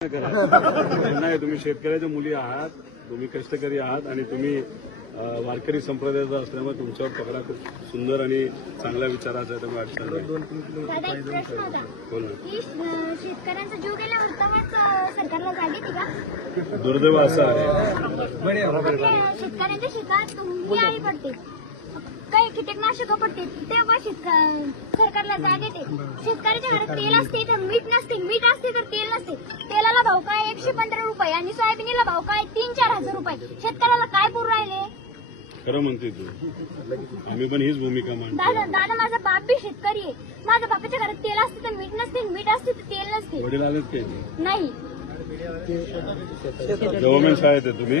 करा नाही तुम्ही शेतकऱ्याच्या मुली आहात तुम्ही कष्टकरी आहात आणि तुम्ही वारकरी संप्रदायाचा असल्यामुळे तुमच्यावर पकडा खूप सुंदर आणि चांगल्या विचाराचा आहे. त्यामुळे अडचण दुर्दैव असं आहे. काही कीटकनाशक पडते. तेव्हा शेतक सरकारला जाग येते. शेतकऱ्याच्या घरात तेल असते तर मीठ नसते. मीठ असते तर तेल भाव काय? एकशे पंधरा रुपये. आणि सोयाबीनला भाव काय? तीन चार हजार रुपये. शेतकऱ्याला काय पुरू राहिले? खरं म्हणते तू. आम्ही पण हीच भूमिका मांडतो. दादा दादा माझा बाप बी शेतकरी आहे. माझ्या बापाच्या घरात तेल असते तर मीठ नसते मीठ असते तर तेल नसते. वडील आलेत की नाही. गव्हर्नमेंट शाळेत आहे तुम्ही?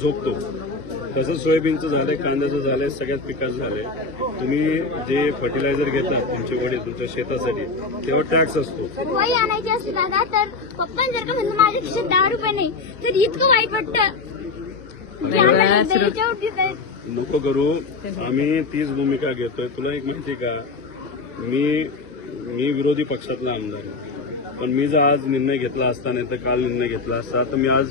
झोपतो. तसंच सोयाबीनचं झालंय कांद्याचं झालंय सगळ्याच पिकाचं झालंय. तुम्ही जे फर्टिलायझर घेतात तुमचे वडील तुमच्या शेतासाठी तेव्हा टॅक्स असतो. वही आणायची असते दादा तर पप्पा जर का म्हणलं माझ्या खिशात दहा रुपये नाही तर इतकं वाईट वाटतं. नको करू आम्ही तीच भूमिका घेतोय. तुला एक माहिती का? मी मी विरोधी पक्षातला आमदार आहे. पण मी जर आज निर्णय घेतला असता नाही तर काल निर्णय घेतला असता तर मी आज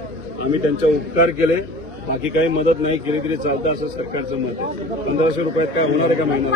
आम्ही त्यांच्या उपकार केले. बाकी काही मदत नाही केली तरी चालतं असं सरकारचं मत आहे. पंधराशे रुपयात काय होणार आहे का महिन्याला?